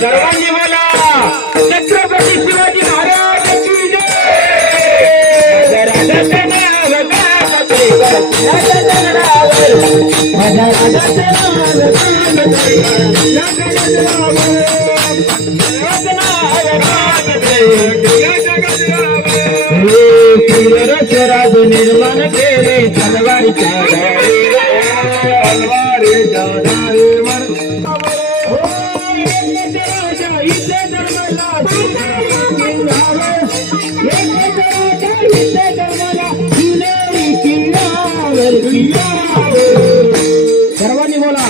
सर्वांनी बोला छत्रपती शिवाजी महाराज की जय. राज निर्माण केले तलवारीच्या सर्वांनी बोला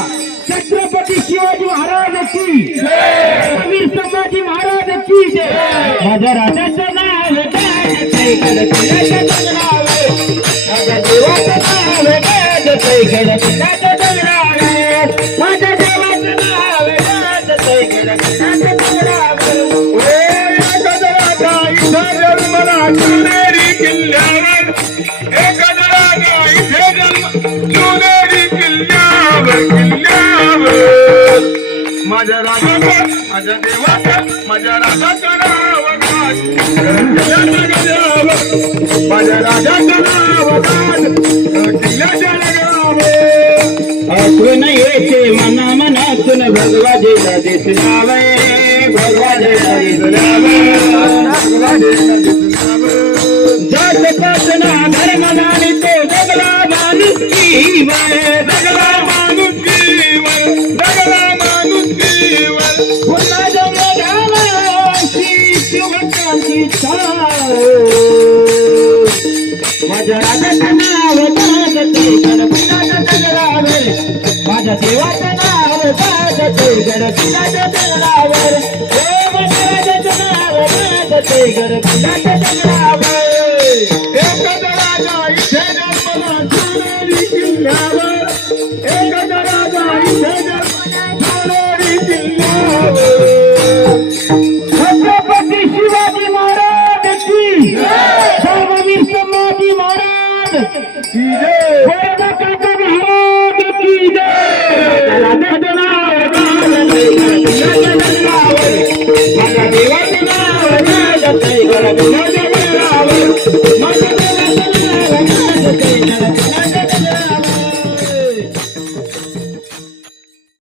छत्रपती शिवाजी महाराज की जय. संभाजी महाराज की जय. माझ्या राजाचं नाव माझ्या देवाचं माझ्या राजाचं नाव माझ्या राजाचं नाव किल्ल्याच्या आठवण येते मना मनातून भगवादेला दिसणावे भगवादेला दिसणावे जात पासना धर्म नानी तो जगला माणुसकी जगला माणुसकी जगला माणुसकी पुन्हा जगलाची शिवकांची माझ्या राजाचं नाव गाजते गणपतीच्या दगडावर माझ्या देवाचं नाव गाजते गणपतीच्या दगडावर माझ्या राजाचं नाव गाजते गणपतीच्या दगडावर एक राजा इथे जन्मला सोनेरी किल्ल्यावर एक राजा इथे जन्मला सोनेरी किल्ल्यावर छत्रपती शिवाजी महाराज की धर्मवीर संभाजी महाराज की जय. महाराज की जय. राजाचं नाव माझ्या देवाचं नाव